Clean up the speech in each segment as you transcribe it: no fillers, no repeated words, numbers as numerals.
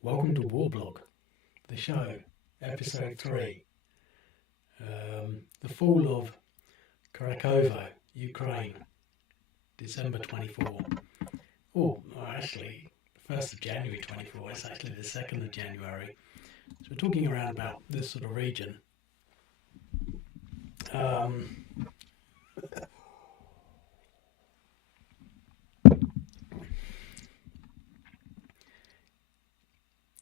Welcome to Warblog, the show, episode 3. The fall of Kurakhovo, Ukraine, December 24. Actually, 1st of January 24, it's actually the 2nd of January. So we're talking around about this sort of region.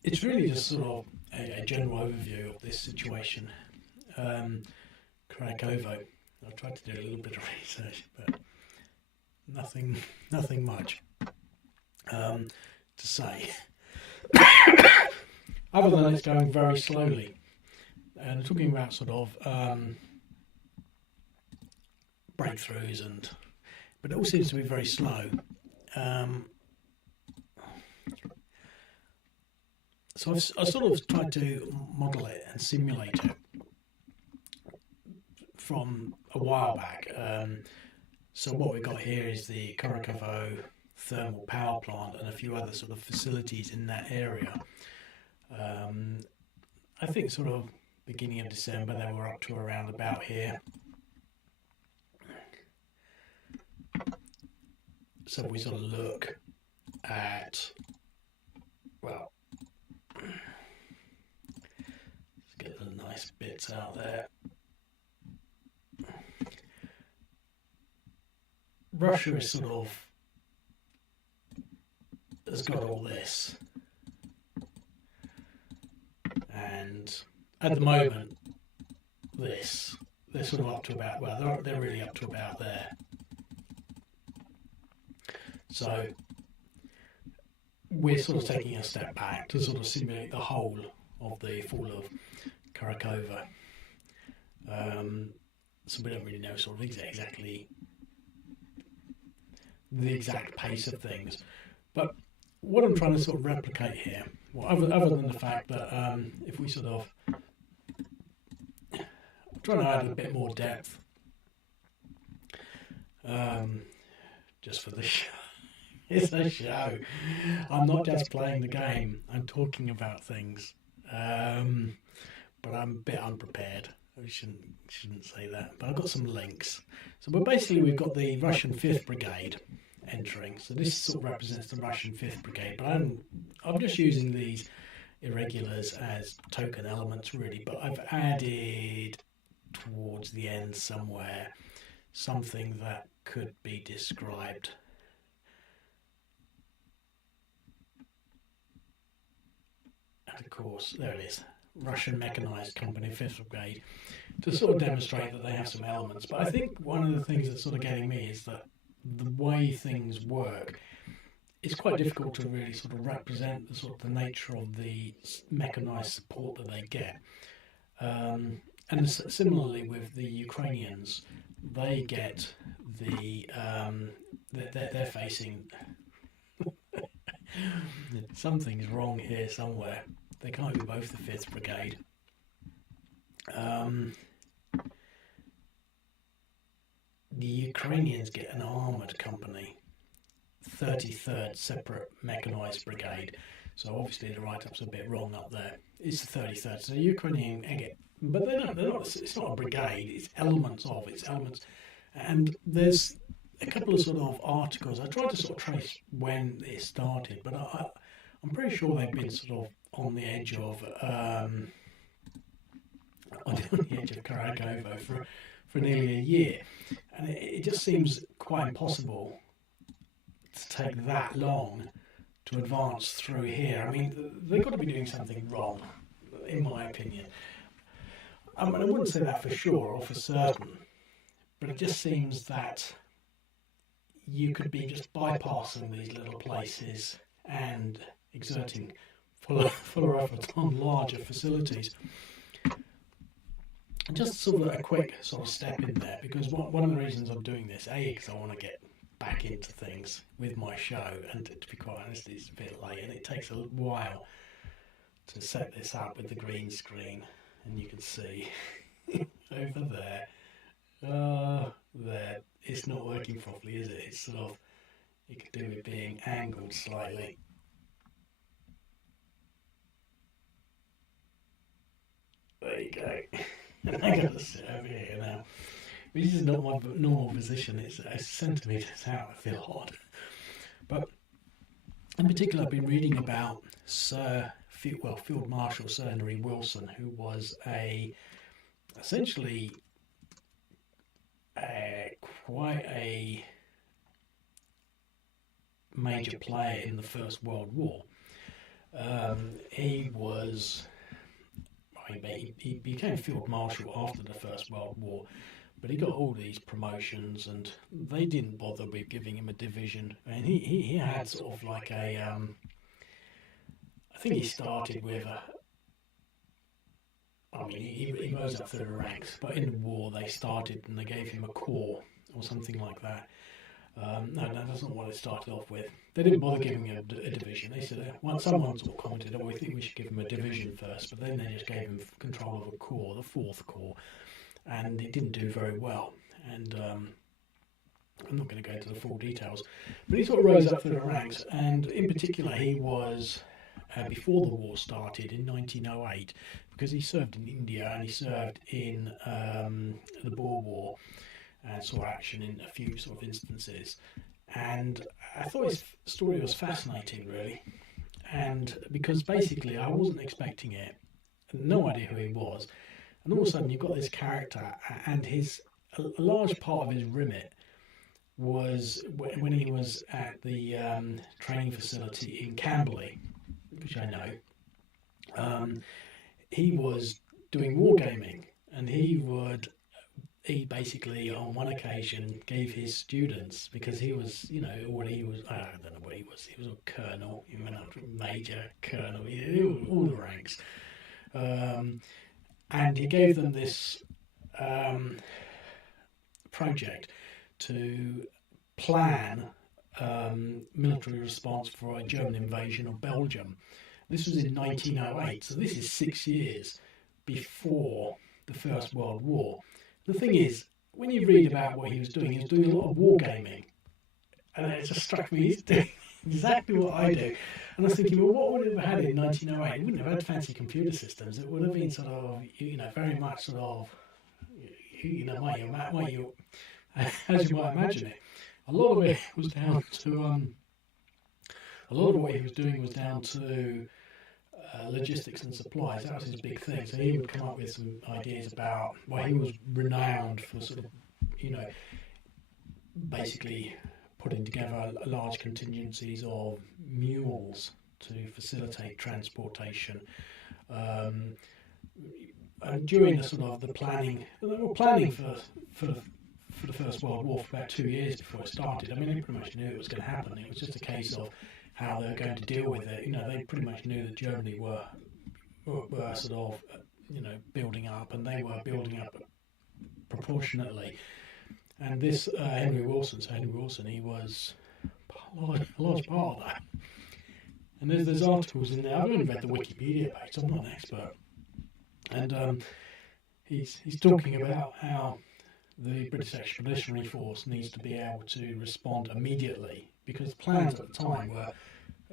It's really just sort of a general overview of this situation. Kurakhovo. I've tried to do a little bit of research, but nothing much to say. Other than it's going very slowly. And talking about sort of breakthroughs, but it all seems to be very slow. So I sort of tried to model it and simulate it from a while back. So what we've got here is the Kurakhovo thermal power plant and a few other sort of facilities in that area. I think sort of beginning of December they were up to around about here. So if we sort of look at, well, let's get the nice bits out there. Russia is sort of has got all this, and at the moment, they're sort of up to about, well, they're really up to about there. So we're sort of taking a step back to sort of simulate the whole of the fall of Kurakhovo. So we don't really know sort of exactly the exact pace of things. But what I'm trying to sort of replicate here, well, other than the fact that if we sort of try to add a bit more depth, just for the show. It's a show. I'm not just playing the game. I'm talking about things, but I'm a bit unprepared. I shouldn't say that. But I've got some links. So, we've got the Russian 5th Brigade entering. So this sort of represents the Russian 5th Brigade. But I'm just using these irregulars as token elements, really. But I've added towards the end somewhere something that could be described. Of course, there it is, Russian Mechanized Company, 5th Brigade, to sort of demonstrate that they have some elements. But I think one of the things that's sort of getting me is that the way things work, it's quite difficult to really sort of represent the nature of the mechanized support that they get. And similarly with the Ukrainians, they get they're facing something's wrong here somewhere. They can't be both the 5th Brigade. The Ukrainians get an armoured company, 33rd Separate Mechanized Brigade. So obviously the write-up's a bit wrong up there. It's the 33rd. So the Ukrainian get, but they're not. It's not a brigade. It's elements. And there's a couple of sort of articles. I tried to sort of trace when it started, but I'm pretty sure they've been sort of on the edge of Kurakhovo for nearly a year, and it just seems quite impossible to take that long to advance through here. I mean, they've got to be doing something wrong, in my opinion. I wouldn't say that for sure or for certain, but it just seems that you could be just bypassing these little places and exerting fuller effort on larger facilities. Just sort of a quick sort of step in there, because one of the reasons I'm doing this, because I want to get back into things with my show, and to be quite honest, it's a bit late and it takes a while to set this up with the green screen, and you can see over there, it's not working properly, is it? It's sort of, it could do with being angled slightly. there you go. I got to sit over here now. This is not my normal position. It's centimetres out. I feel odd. But in particular, I've been reading about Field Marshal Sir Henry Wilson, who was essentially quite a major player in the First World War. He became Field Marshal after the First World War, but he got all these promotions, and they didn't bother with giving him a division. And he had sort of like I think he started with he rose up through the ranks, but in the war they started and they gave him a corps or something like that. No, that's not what it started off with. They didn't bother giving him a division. They said, someone sort of commented, we think we should give him a division first, but then they just gave him control of a corps, the 4th Corps, and it didn't do very well. And I'm not going to go into the full details, but he sort of rose up through the ranks, and in particular he was, before the war started in 1908, because he served in India and he served in the Boer War, and saw action in a few sort of instances. And I thought his story was fascinating, really. And because basically I wasn't expecting it, no idea who he was. And all of a sudden you've got this character, and a large part of his remit was when he was at the training facility in Camberley, which I know. He was doing wargaming, and he basically on one occasion gave his students, because he was, I don't know what he was, he was a colonel, he went up to major, colonel, all the ranks, and he gave them this project to plan military response for a German invasion of Belgium. This was in 1908, so this is 6 years before the First World War. The thing is, when you read about what he was doing a lot of wargaming. And it just struck me, he's doing exactly what I do. And I was thinking, well, what would it have had in 1908? It wouldn't have had fancy computer systems. It would have been sort of, very much sort of, as you might imagine it. A lot of it was down to, a lot of what he was doing was down to logistics and supplies. That was his big thing. So he would come up with some ideas about, he was renowned for sort of, basically putting together large contingencies of mules to facilitate transportation. And during the sort of the planning, they were planning for the First World War for about 2 years before it started. I mean, they pretty much knew it was going to happen. It was just a case of how they were going to deal with it. They pretty much knew that Germany were sort of, building up, and they were building up proportionately. And this Henry Wilson, he was a large part of that. And there's articles in there. I've only read the Wikipedia page, so I'm not an expert. And he's talking about how the British Expeditionary Force needs to be able to respond immediately, because plans at the time were,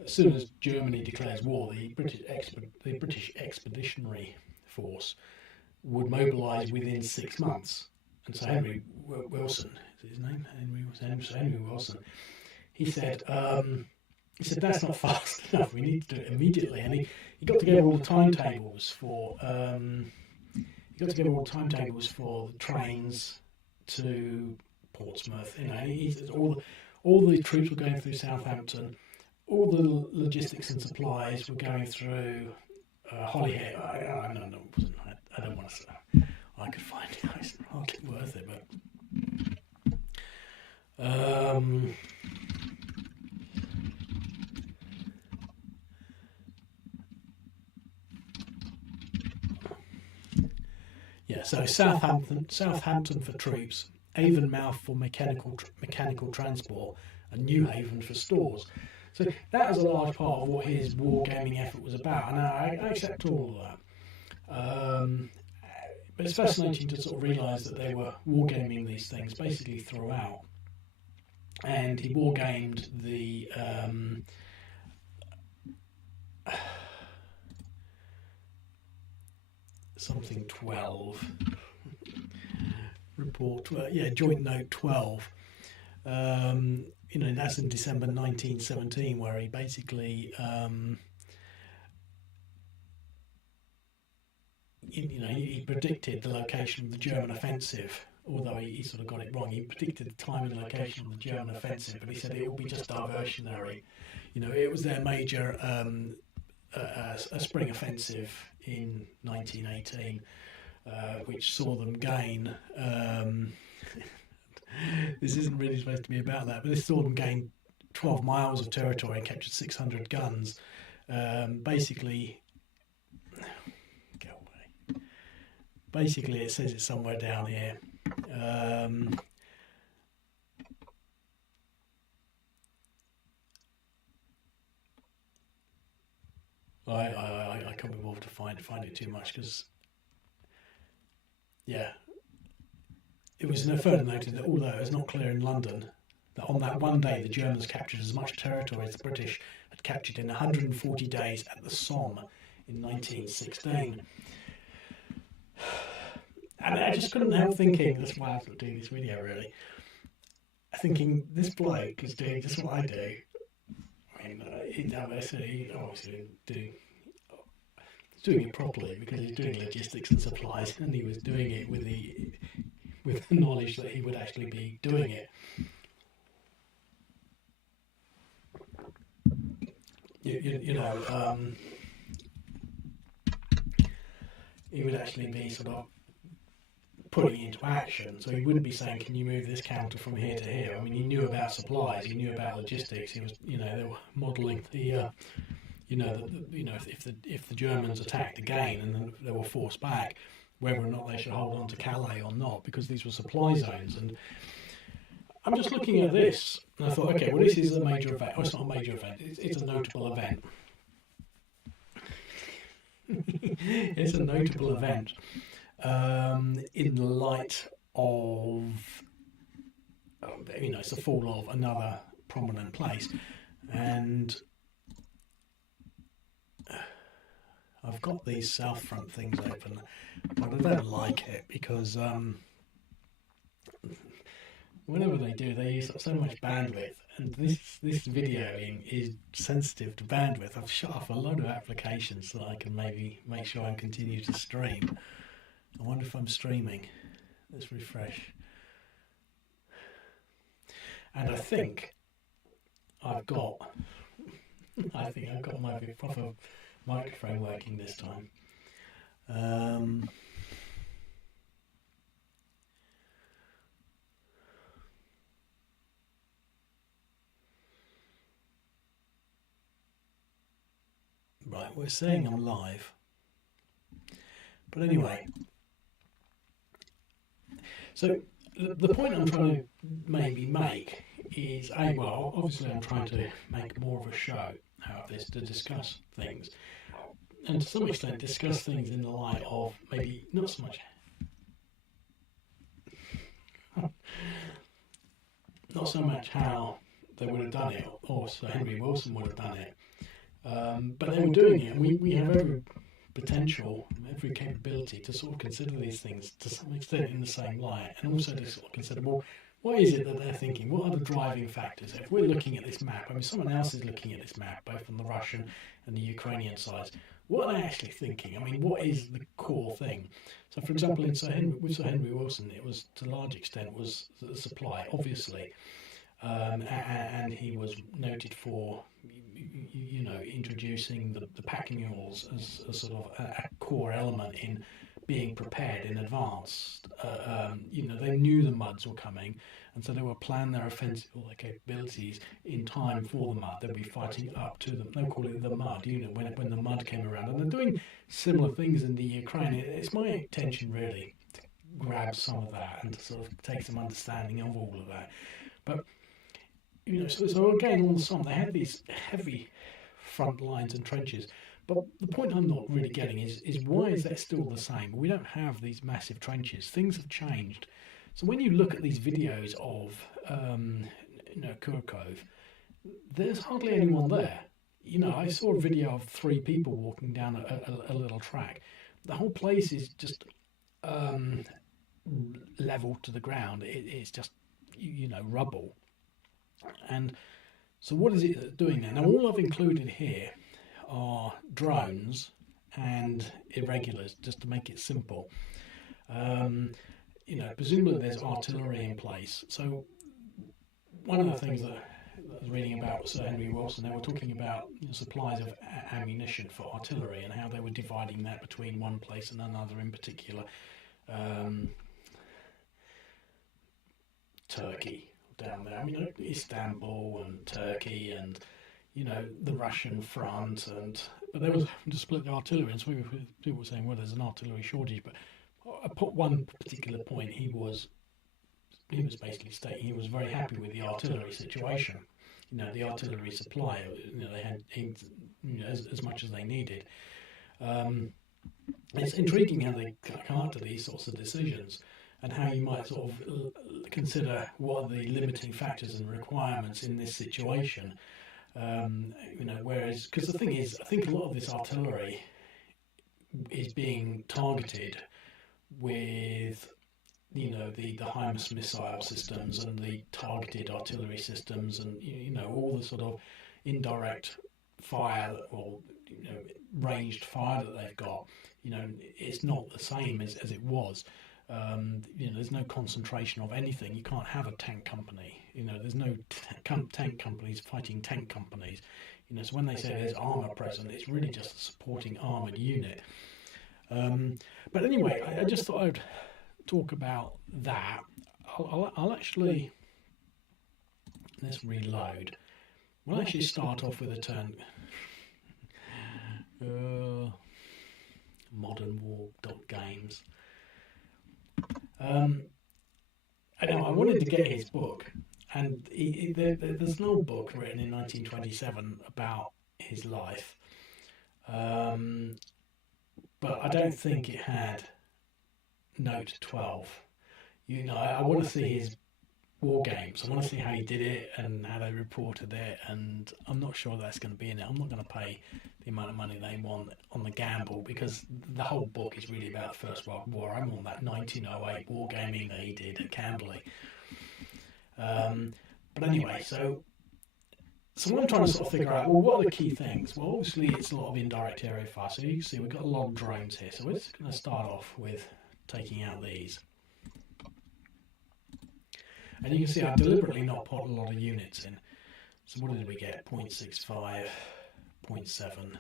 as soon as Germany declares war, the British Expeditionary Force would mobilise within 6 months. And so Henry Wilson, is his name? Henry Wilson. He said, that's not fast enough. We need to do it immediately. And he got together all the timetables for the trains to Portsmouth. All the troops were going through Southampton. All the logistics and supplies were going through Holyhead. I don't want to say. I could find it. It's hardly worth it, but so Southampton for troops, Avonmouth for mechanical transport, and Newhaven for stores. So that was a large part of what his wargaming effort was about, and I accept all of that. But it's fascinating to sort of realise that they were wargaming these things basically throughout. And he wargamed the something 12. Report, Joint Note 12. That's in December 1917, where he basically, he predicted the location of the German offensive. Although he sort of got it wrong, he predicted the time and location of the German offensive, but he said it will be just diversionary. It was their major a spring offensive in 1918, which saw them gain. This isn't really supposed to be about that, but this saw them gain 12 miles of territory and captured 600 guns. Basically, it says it's somewhere down here. I can't be bothered to find it too much because, it was further noted that although it was not clear in London, that on that one day the Germans captured as much territory as the British had captured in 140 days at the Somme in 1916. And I just couldn't help thinking, that's why I was doing this video really, thinking this bloke is doing just what I do. I mean, he obviously he's doing it properly because he's doing logistics and supplies, and he was doing it with the knowledge that he would actually be doing it. He would actually be sort of putting it into action. So he wouldn't be saying, "Can you move this counter from here to here?" I mean, he knew about supplies, he knew about logistics. He was, they were modelling the, if the Germans attacked again and then they were forced back, whether or not they should hold on to Calais or not, because these were supply zones. And I'm just looking at this, and I thought, okay, well, this is a major event. Oh, it's not a major event. It's a notable event. It's a notable event in the light of, it's the fall of another prominent place. And I've got these south front things open, but I don't like it because whenever they do, they use up so much bandwidth, and this videoing is sensitive to bandwidth. I've shut off a lot of applications so that I can maybe make sure I continue to stream. I wonder if I'm streaming. Let's refresh. And I think I've got my proper microphone working this time. Right, we're saying I'm live. But anyway, so the point I'm trying to maybe make is, obviously I'm trying to make more of a show out of this to discuss things, and to some extent discuss things in the light of maybe not so much how they would have done it, or Sir Henry Wilson would have done it, but they were doing it, and we have every potential, every capability to sort of consider these things to some extent in the same light, and also to sort of consider, well, what is it that they're thinking? What are the driving factors? If we're looking at this map, I mean, someone else is looking at this map, both on the Russian and the Ukrainian sides. What are they actually thinking? I mean, what is the core thing? So, for example, with Sir Henry Wilson, it was to a large extent was the supply, obviously, and he was noted for, introducing the pack mules as a sort of a core element in being prepared in advance. They knew the Muds were coming, and so they would plan their offensive or their capabilities in time for the Mud. They'd be fighting up to them. They'll call it the Mud, when the Mud came around. And they're doing similar things in the Ukraine. It's my intention really to grab some of that and to sort of take some understanding of all of that. But so again, on the Somme, they had these heavy front lines and trenches. But the point I'm not really getting is why is that still the same? We don't have these massive trenches. Things have changed. So when you look at these videos of Kurakhovo, there's hardly anyone there. I saw a video of 3 people walking down a little track. the whole place is just level to the ground. It's just rubble. And so what is it doing there? Now all I've included here are drones and irregulars, just to make it simple. Presumably there's artillery in place. So one of the things that I was reading about Sir Henry Wilson, they were talking about supplies of ammunition for artillery and how they were dividing that between one place and another, in particular Turkey down there. I mean, Istanbul and Turkey and the Russian front, but they were to split the artillery, and so people were saying, well, there's an artillery shortage. But at one particular point, he was basically stating he was very happy with the artillery situation. The artillery supply. They had as much as they needed. It's intriguing how they come up to these sorts of decisions, and how you might sort of consider what are the limiting factors and requirements in this situation. Whereas, because the thing is, I think a lot of this artillery is being targeted with, the HIMARS missile systems and the targeted artillery systems, and all the sort of indirect fire or ranged fire that they've got. It's not the same as it was. There's no concentration of anything. You can't have a tank company. There's no tank companies fighting tank companies. So when they say there's armour present, it's really just a supporting armoured unit. But anyway, I just thought I'd talk about that. I'll actually, let's reload. We'll actually start off with a turn. modernwar.games. I wanted to get his book, and there's an old book written in 1927 about his life, but I don't think it had note 12. I want to see his war games. I want to see how he did it and how they reported it, and I'm not sure that's going to be in it. I'm not going to pay the amount of money they want on the gamble, because the whole book is really about the First World War. I'm on that 1908 war gaming that he did at Camberley. But anyway, so what I'm trying to sort of figure out, well, what are the key things? Well, obviously it's a lot of indirect area fire. So you can see we've got a lot of drones here. So we're just going to start off with taking out these. And you can see I've deliberately not put a lot of units in. So what did we get? 0.65, 0.7.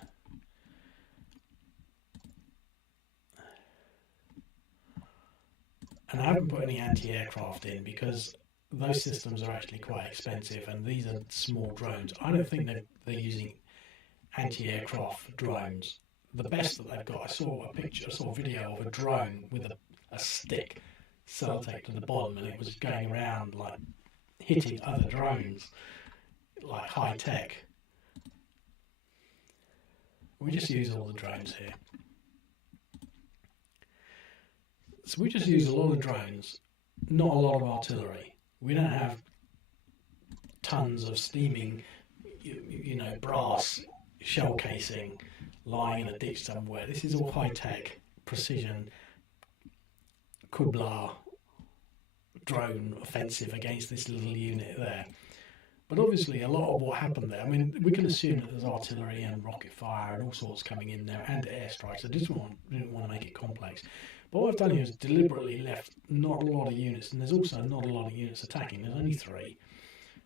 And I haven't put any anti-aircraft in because those systems are actually quite expensive, and these are small drones. I don't think they're using anti-aircraft drones. The best that they've got, I saw a video of a drone with a stick sellotape to the bottom, and it was going around like hitting other drones, like high tech. We just use all the drones here. So we just use a lot of drones, not a lot of artillery. We don't have tons of steaming, brass shell casing lying in a ditch somewhere. This is all high tech, precision, Kubla drone offensive against this little unit there. But obviously a lot of what happened there, I mean, we can assume that there's artillery and rocket fire and all sorts coming in there, and airstrikes. I didn't want to make it complex. But what I've done here is deliberately left not a lot of units, and there's also not a lot of units attacking. There's only 3.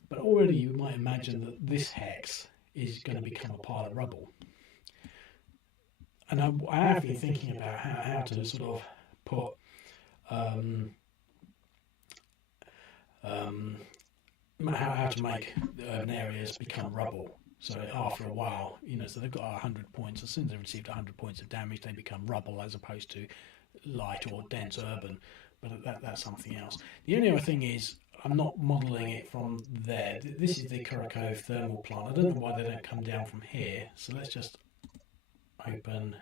But already you might imagine that this hex is going to become a pile of rubble. And I have been thinking about how to sort of put how to make urban areas become rubble. So after a while, so they've got 100 points. As soon as they've received 100 points of damage, they become rubble as opposed to light or dense urban. But that's something else. The only other thing is, I'm not modelling it from there. This is the Kurakhovo thermal plant. I don't know why they don't come down from here. So let's just open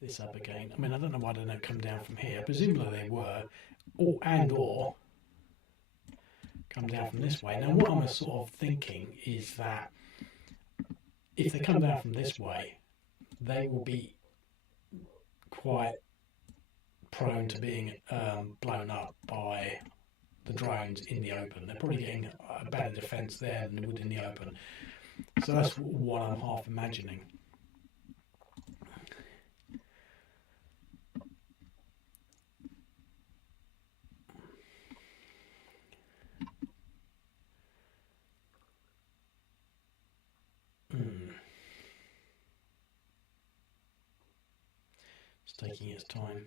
this up again. I mean, I don't know why they don't come down from here. Presumably they were, or come down from this way. Now, what I'm sort of thinking is that if they come down from this way, they will be quite prone to being blown up by the drones in the open. They're probably getting a better defence there than they would in the open. So that's what I'm half imagining. It's taking its time.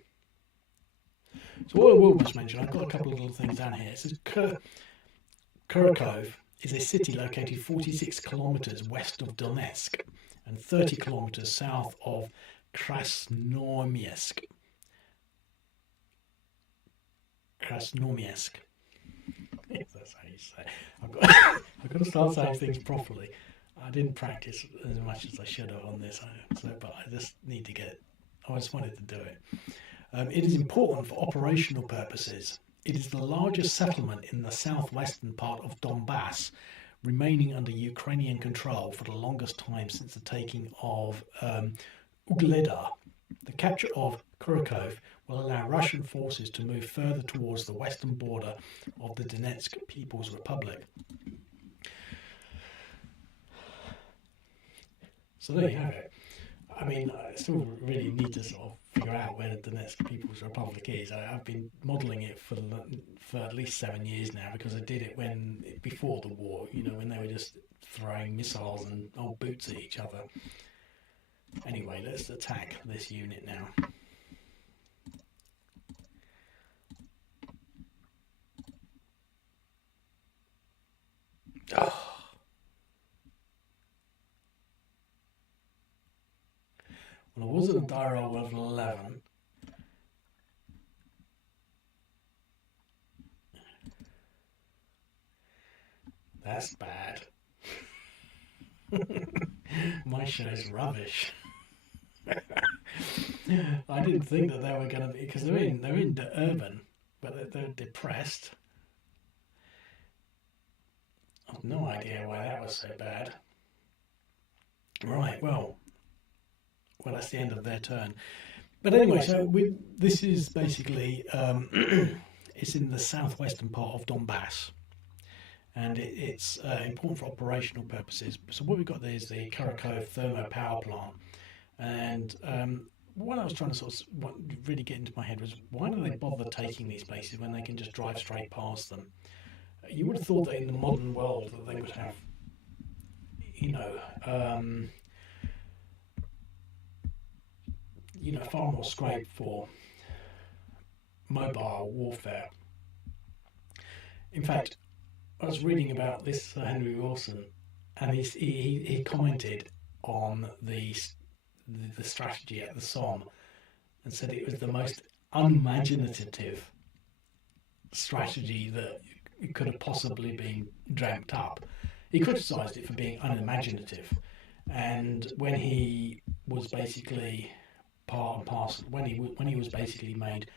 So what I will just mention, I've got a couple of little things down here. It says Kurakhovo is a city located 46 kilometers west of Donetsk and 30 kilometers south of Krasnoyarsk. Krasnoyarsk. If that's how you say it. I've got to start saying things properly. I didn't practice as much as I should have on this, but I just need to get it. I just wanted to do it. It is important for operational purposes. It is the largest settlement in the southwestern part of Donbass, remaining under Ukrainian control for the longest time since the taking of Ugledar. The capture of Kurakhovo will allow Russian forces to move further towards the western border of the Donetsk People's Republic. So there you have it. I mean, I still really need to sort of figure out where the Donetsk People's Republic is. I've been modelling it for at least 7 years now, because I did it before the war, when they were just throwing missiles and old boots at each other. Anyway, let's attack this unit now. Oh. Well, I was at a die roll of 11. That's bad. My show's rubbish. I didn't think that they were going to be, because they're in urban, but they're depressed. I've no idea why that was so bad. Right, well, that's the end of their turn. But anyway, so this is basically, it's in the southwestern part of Donbass, and it's important for operational purposes. So what we've got there is the Kurakhovo thermo power plant, and what I was trying to sort of really get into my head was, why do they bother taking these places when they can just drive straight past them? You would have thought that in the modern world that they would have, far more scope for mobile warfare. In fact, I was reading about this Henry Wilson, and he commented on the strategy at the Somme and said it was the most unimaginative strategy that it could have possibly been dreamt up. He criticised it for being unimaginative, and when he was basically part and parcel, when he was basically made,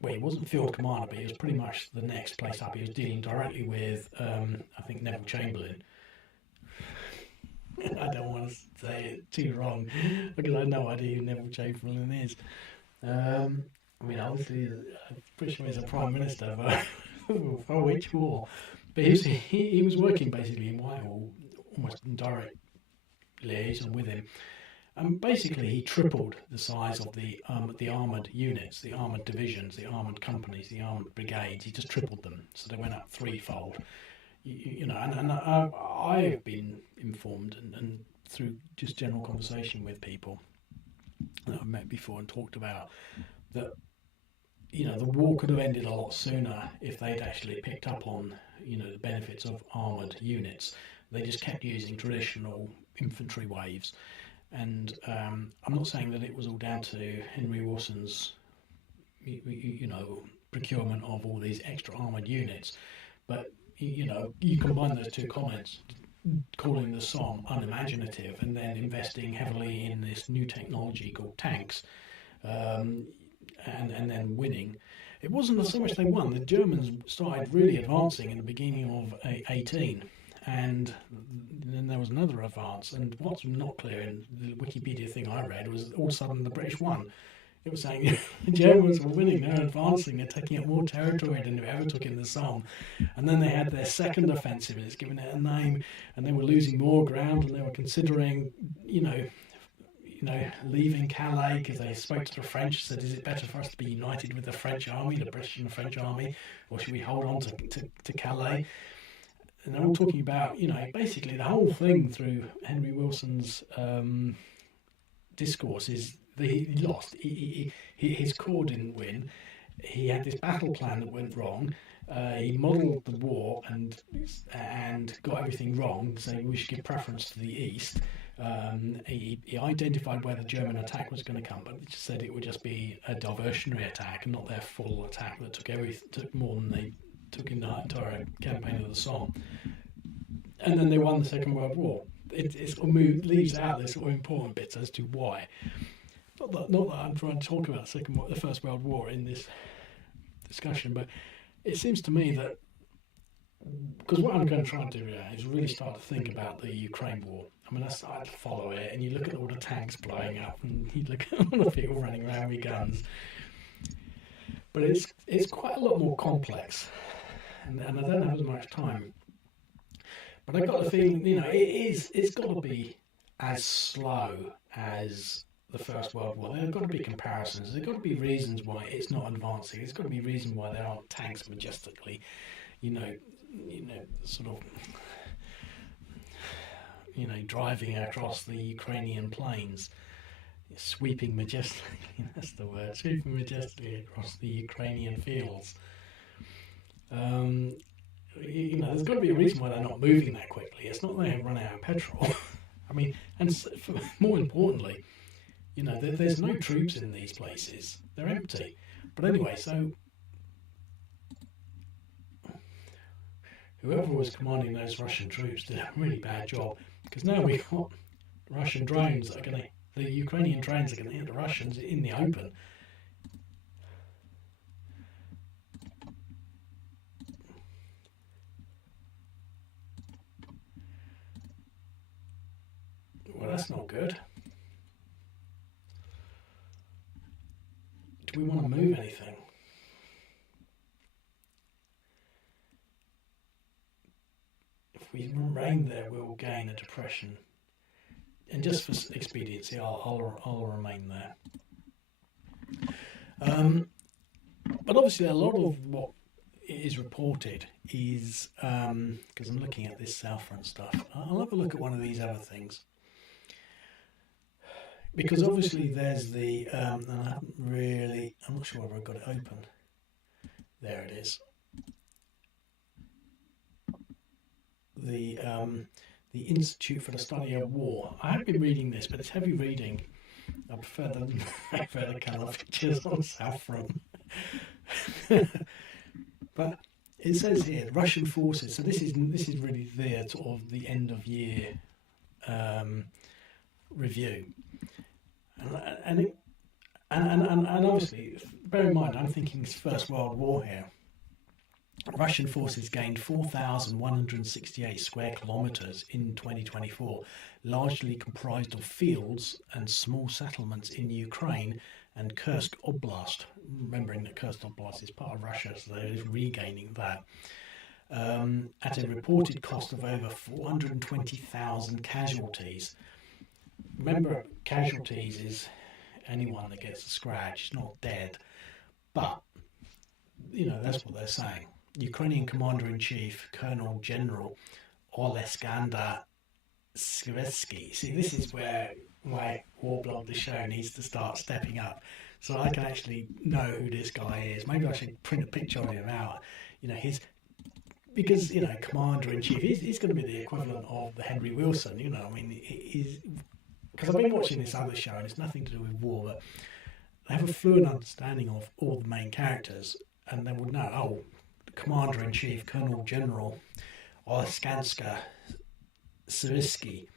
well, he wasn't field commander, but he was pretty much the next place up. He was dealing directly with, I think, Neville Chamberlain. I don't want to say it too wrong, because I have no idea who Neville Chamberlain is. I mean, obviously, I'm pretty sure he's a prime minister, but for which war? But he was working basically in Whitehall, almost in direct liaison with him. And basically, he tripled the size of the armoured units, the armoured divisions, the armoured companies, the armoured brigades. He just tripled them, so they went up threefold. And I've been informed, and through just general conversation with people that I've met before and talked about, that the war could have ended a lot sooner if they'd actually picked up on the benefits of armoured units. They just kept using traditional infantry waves, and I'm not saying that it was all down to Henry Wilson's procurement of all these extra armoured units, but you combine those two comments, calling the Somme unimaginative and then investing heavily in this new technology called tanks, and then winning. It wasn't so much they won. The Germans started really advancing in the beginning of 18, and then there was another advance. And what's not clear in the Wikipedia thing I read was all of a sudden the British won. It was saying the Germans were winning, they're advancing, they're taking up more territory than they ever took in the Somme. And then they had their second offensive, and it's given it a name, and they were losing more ground, and they were considering, leaving Calais, because they spoke to the French, said, is it better for us to be united with the French army, the British and the French army, or should we hold on to Calais? And they're all talking about, basically the whole thing through Henry Wilson's discourse is that he lost. His corps didn't win. He had this battle plan that went wrong. He modelled the war and got everything wrong, saying we should give preference to the east. He identified where the German attack was going to come, but he just said it would just be a diversionary attack and not their full attack that took more than they took in the entire campaign of the Somme. And then they won the Second World War. It leaves out this sort of important bits as to why. Not that I'm trying to talk about the First World War in this discussion, but it seems to me that, because what I'm going to try and do here is really start to think about the Ukraine war. I mean, I started to follow it, and you look at all the tanks blowing up, and you look at all the people running around with guns. But it's quite a lot more complex, and I don't have as much time. But I got the feeling, it's got to be as slow as the First World War. There have got to be comparisons. There have got to be reasons why it's not advancing. There's got to be reasons why there aren't tanks majestically, sort of, driving across the Ukrainian plains, sweeping majestically. That's the word. Sweeping majestically across the Ukrainian fields. There's got to be a reason why they're not moving that quickly. It's not they have run out of petrol. I mean, and more importantly, there's no troops in these places. They're empty. But anyway, so whoever was commanding those Russian troops did a really bad job, because now we've got Russian drones that are the Ukrainian drones are going to hit the Russians in the open. Well, that's not good. Do we want to move anything? If we remain there, we'll gain a depression. And just for expediency, I'll remain there. But obviously, a lot of what is reported is, because I'm looking at this South Front stuff, I'll have a look at one of these other things. Because obviously there's the, and I'm not sure whether I've got it open. There it is. The Institute for the Study of War. I have been reading this, but it's heavy reading. I prefer the colour pictures on South Front. But it says here, Russian forces. So this is really the sort of the end of year review. And obviously, bear in mind, I'm thinking it's First World War here. Russian forces gained 4,168 square kilometres in 2024, largely comprised of fields and small settlements in Ukraine and Kursk Oblast. Remembering that Kursk Oblast is part of Russia, so they're regaining that. At a reported cost of over 420,000 casualties. Remember, casualties is anyone that gets a scratch, not dead. But, that's what they're saying. Ukrainian Commander-in-Chief, Colonel General Oleksandr Syrskyi. See, this is where my War Blog the show needs to start stepping up, so I can actually know who this guy is. Maybe I should print a picture of him out. Because Commander-in-Chief, he's going to be the equivalent of the Henry Wilson. He's, because I've been watching this other show and it's nothing to do with war, but they have a fluent understanding of all the main characters, and they would know, Commander-in-Chief, Colonel General Oleksandr Syrskyi.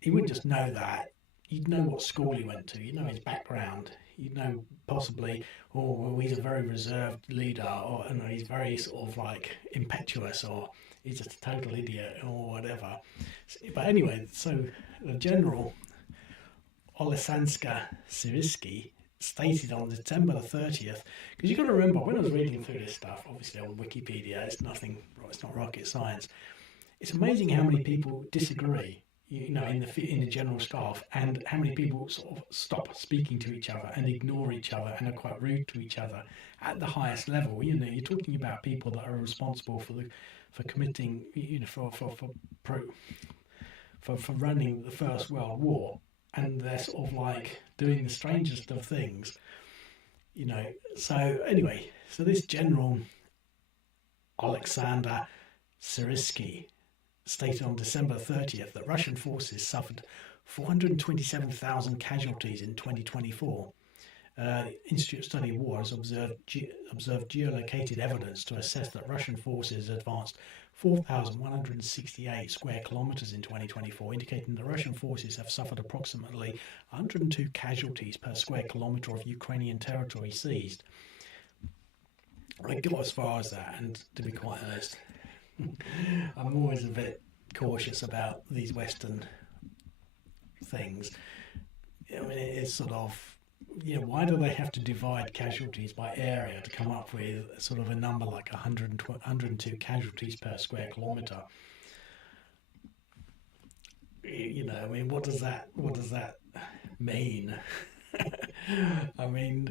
He wouldn't just know that. You'd know what school he went to. You'd know his background. You'd know possibly, he's a very reserved leader, or he's very sort of like impetuous, or he's just a total idiot or whatever. But anyway, so the General Oleksandr Syrskyi stated on December the 30th, because you've got to remember, when I was reading through this stuff, obviously on Wikipedia, it's not rocket science. It's amazing how many people disagree, in the general staff, and how many people sort of stop speaking to each other and ignore each other and are quite rude to each other at the highest level. You're talking about people that are responsible for committing, for running the First World War, and they're sort of like doing the strangest of things, So anyway, so this General Oleksandr Syrskyi stated on December 30th that Russian forces suffered 427,000 casualties in 2024. Institute of Study of War has observed geolocated evidence to assess that Russian forces advanced 4,168 square kilometers in 2024, indicating that Russian forces have suffered approximately 102 casualties per square kilometer of Ukrainian territory seized. I got as far as that, and to be quite honest, I'm always a bit cautious about these Western things. I mean, it is sort of, why do they have to divide casualties by area to come up with sort of a number like 102 casualties per square kilometre? I mean, what does that mean? I mean,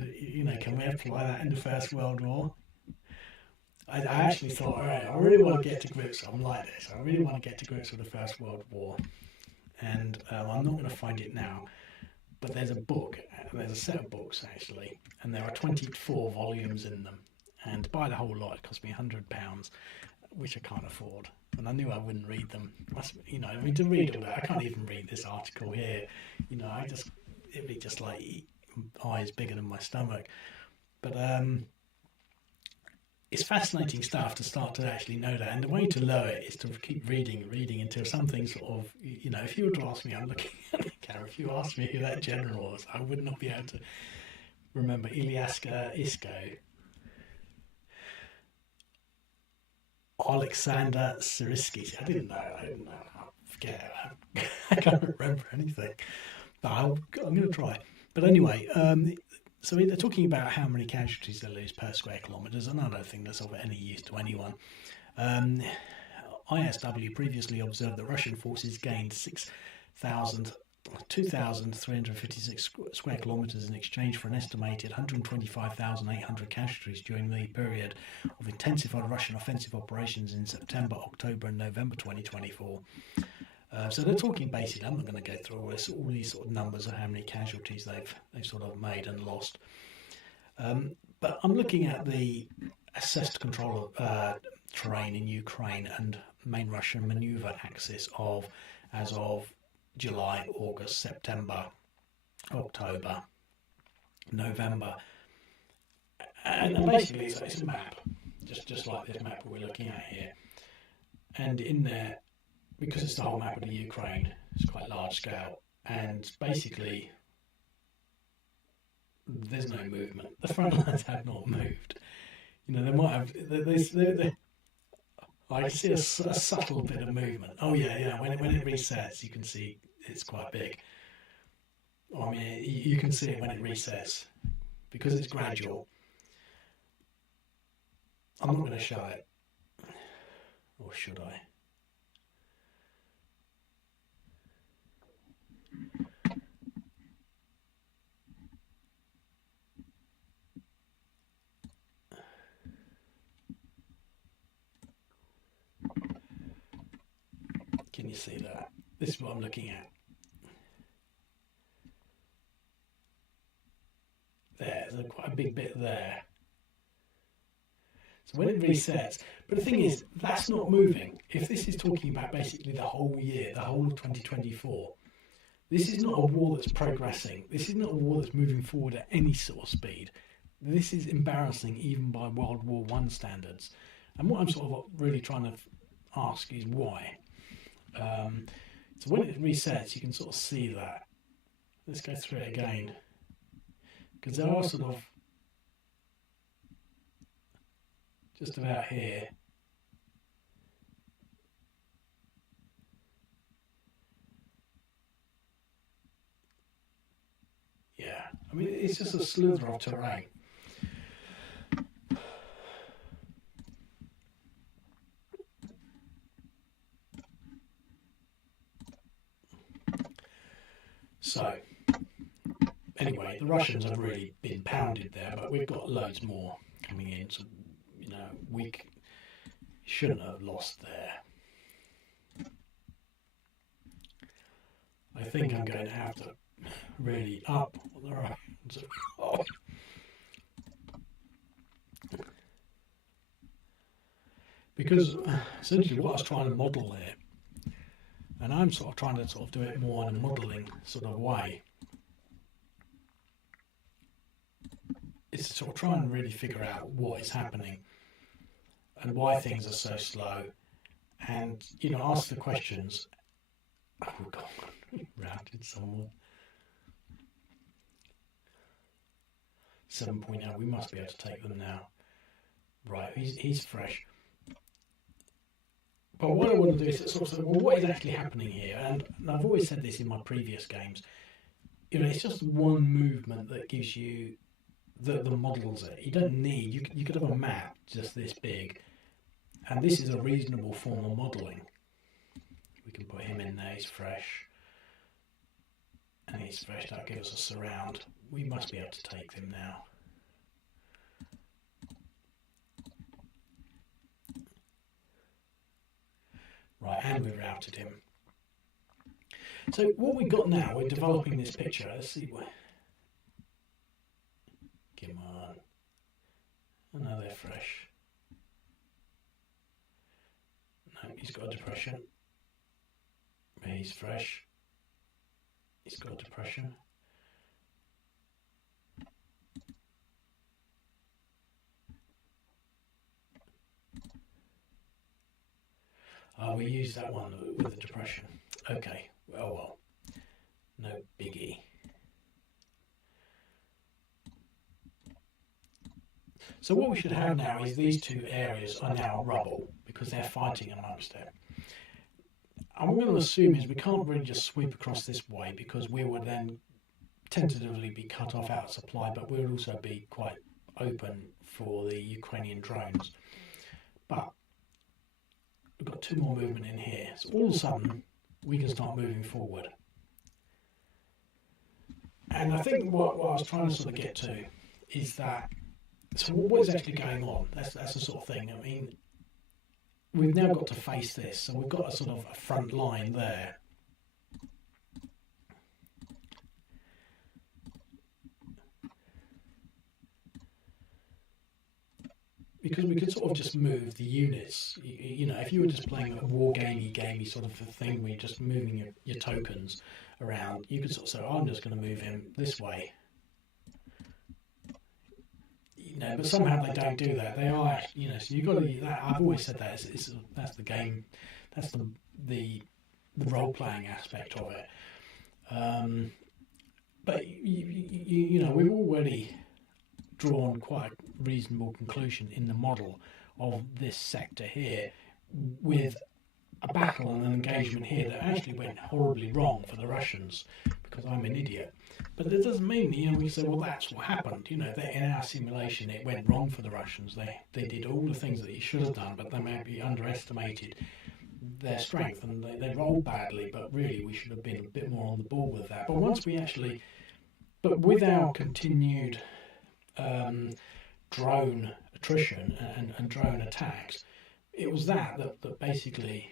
can we apply that in the First World War? I actually thought, all right, I really want to get to grips. I'm like this. I really want to get to grips with the First World War, and I'm not going to find it now. But there's a set of books actually, and there are 24 volumes in them. And to buy the whole lot, it cost me £100, which I can't afford. And I knew I wouldn't read them. To read all that, I can't even read this article here. It'd be just like eyes bigger than my stomach. But it's fascinating stuff to start to actually know that, and the way to learn it is to keep reading until something sort of, if you were to ask me, I'm looking at the camera, if you asked me who that general was, I would not be able to remember. Isko, Oleksandr Syrskyi. I didn't know. I forget. I can't remember anything. But I'm going to try. But anyway, so they're talking about how many casualties they lose per square kilometres, and I don't think that's of any use to anyone. ISW previously observed that Russian forces gained 2,356 square kilometres in exchange for an estimated 125,800 casualties during the period of intensified Russian offensive operations in September, October and November 2024. So they're talking basically, I'm not going to go through all these sort of numbers of how many casualties they've sort of made and lost. But I'm looking at the assessed control of terrain in Ukraine and main Russian manoeuvre axis as of July, August, September, October, November. And basically it's a map, just like this map we're looking at here. And in there, because it's the whole map of the Ukraine, it's quite large scale, and basically there's no movement. The front lines have not moved. They might have. I see a subtle bit of movement. Oh yeah. When it resets, you can see it's quite big. I mean, you can see it when it resets because it's gradual. I'm not going to show it, or should I? Can you see that? This is what I'm looking at. There's quite a big bit there. So when it resets, but the thing is, that's not moving. If this is talking about basically the whole year, the whole of 2024, this is not a war that's progressing. This is not a war that's moving forward at any sort of speed. This is embarrassing even by World War I standards. And what I'm sort of really trying to ask is why. So when it resets, you can sort of see that. Let's go through it again, because there are sort of just about here. I mean, it's just a slither of terrain. So, anyway, the Russians have really been pounded there, but we've got loads more coming in. So, you know, we shouldn't have lost there. I think I'm going to have to really up the Russians. Oh. Because essentially what I was trying to model there, and I'm sort of trying to sort of do it more in a modelling sort of way, is to sort of try and really figure out what is happening and why things are so slow, and, you know, ask the questions. Oh God, routed someone. 7.0, we must be able to take them now. Right, he's fresh. But what I want to do is sort of say, well, what is actually happening here? And I've always said this in my previous games. You know, it's just one movement that gives you the models it. You don't need, you could have a map just this big, and this is a reasonable form of modelling. We can put him in there, he's fresh. And he's fresh, that'll give us a surround. We must be able to take them now. Right, and we routed him. So what we've got now, we're developing this picture. Let's see where. Come on. Oh, no, they're fresh. No, he's got a depression. He's fresh. He's got a depression. Oh, we used that one with the depression. Okay, oh well. No biggie. So what we should have now is these two areas are now rubble because they're fighting amongst them. And what we're going to assume is we can't really just sweep across this way because we would then tentatively be cut off out of supply, but we would also be quite open for the Ukrainian drones. But we've got two more movement in here, so all of a sudden we can start moving forward. And I think what I was trying to sort of get to is that, so what is actually going on? That's the sort of thing. I mean, we've now got to face this, so we've got a sort of a front line there. Because we could sort of just move the units. You know, if you were just playing a war gamey sort of a thing where you're just moving your tokens around, you could sort of say, oh, I'm just going to move him this way. You know, but somehow they don't do that. They are, you know, so you've got to, I've always said that, that's the game, that's the role-playing aspect of it. But, you know, we've already drawn quite a reasonable conclusion in the model of this sector here with a battle and an engagement here that actually went horribly wrong for the Russians because I'm an idiot. But that doesn't mean, you know, we say, well, that's what happened. You know, in our simulation, it went wrong for the Russians. They did all the things that you should have done, but they maybe underestimated their strength and they rolled badly. But really, we should have been a bit more on the ball with that. But once we actually, but with our continued drone attrition and drone attacks, it was that basically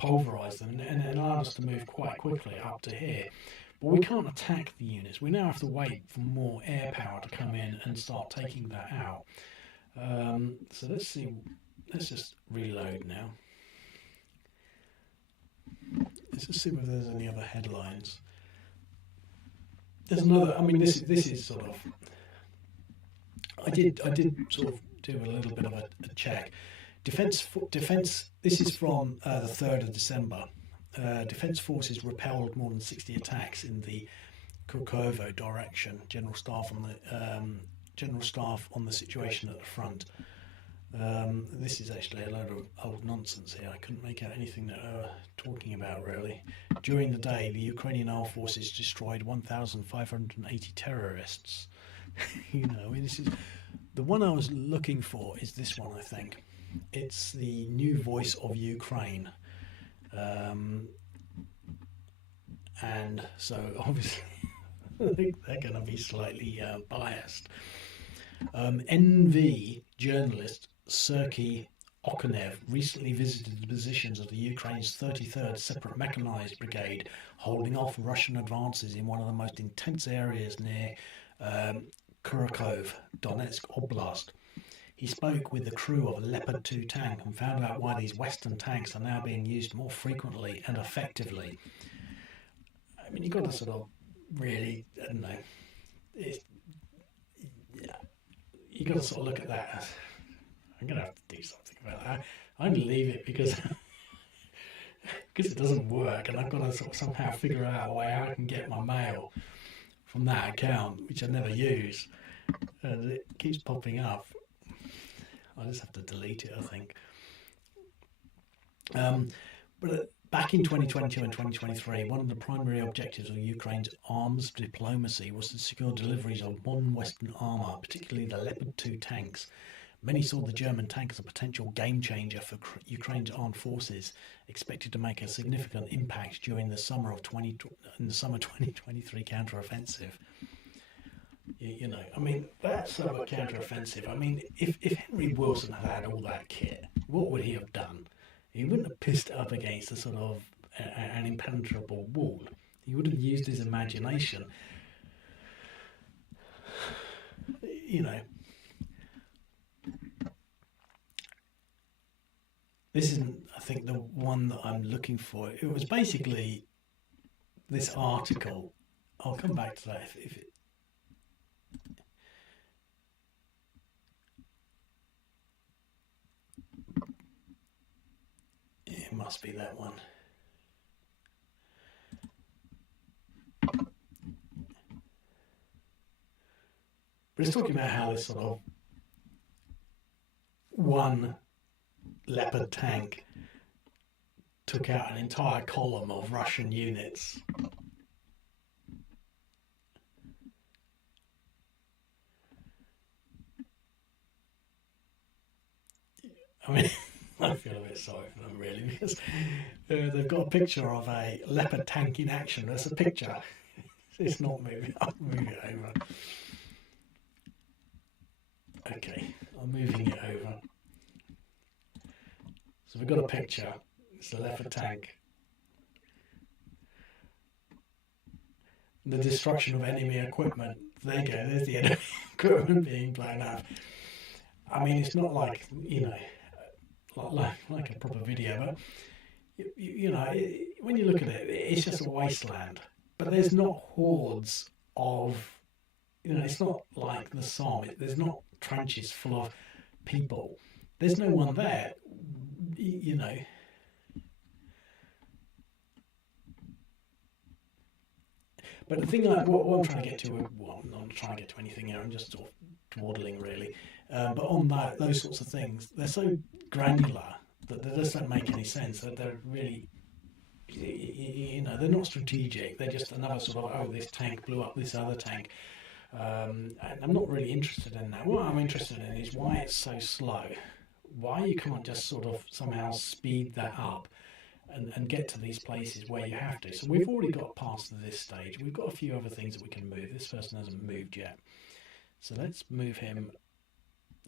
pulverised them and allowed us to move quite quickly up to here. But we can't attack the units. We now have to wait for more air power to come in and start taking that out. So let's see. Let's just reload now. Let's just see if there's any other headlines. There's another. I mean, this is sort of. I did sort of do a little bit of a check. Defence. This is from the 3rd of December. Defence forces repelled more than 60 attacks in the Kurakhovo direction. General staff on the situation at the front. This is actually a load of old nonsense here. I couldn't make out anything that they were talking about really. During the day, the Ukrainian armed forces destroyed 1,580 terrorists. I mean, this is the one I was looking for. Is this one? I think it's the new voice of Ukraine, and so obviously I think they're going to be slightly biased. NV journalist Sergei Okhanev recently visited the positions of the Ukraine's 33rd Separate Mechanized Brigade, holding off Russian advances in one of the most intense areas near Kurakhovo, Donetsk Oblast. He spoke with the crew of a Leopard 2 tank and found out why these Western tanks are now being used more frequently and effectively. I mean, you've got to sort of really, I don't know, you've got to sort of look at that. I'm going to have to do something about that. I'm going to leave it because it doesn't work, and I've got to sort of somehow figure out a way how I can get my mail from that account, which I never use, and it keeps popping up. I'll just have to delete it, I think. But back in 2022 and 2023, one of the primary objectives of Ukraine's arms diplomacy was to secure deliveries of modern Western armour, particularly the Leopard 2 tanks. Many saw the German tank as a potential game changer for Ukraine's armed forces, expected to make a significant impact during the summer 2023 counter-offensive. I mean, that summer counter-offensive, I mean, if Henry Wilson had all that kit, what would he have done? He wouldn't have pissed it up against a sort of an impenetrable wall. He would have used his imagination. This isn't, I think, the one that I'm looking for. It was basically this article. I'll come back to that if it must be that one. But it's talking about how this sort of one Leopard tank took out an entire column of Russian units. I mean, I feel a bit sorry for them really, because they've got a picture of a Leopard tank in action. That's a picture. It's not moving. I'll move it over. Okay, I'm moving it over. So we've got a picture. It's a Leopard tank. The destruction of enemy equipment. There you go. There's the enemy equipment being blown up. I mean, it's not like, like a proper video, but when you look at it, it's just a wasteland. But there's not hordes of, it's not like the Somme. There's not trenches full of people. There's no one there, But the thing, what I'm trying to get to, well, I'm not trying to get to anything here. I'm just sort of dawdling, really. But on those sorts of things, they're so granular that they just don't make any sense. That they're really, they're not strategic. They're just another sort of, this tank blew up this other tank. And I'm not really interested in that. What I'm interested in is why it's so slow. Why you can't just sort of somehow speed that up and get to these places where you have to. So we've already got past this stage. We've got a few other things that we can move. This person hasn't moved yet. So let's move him.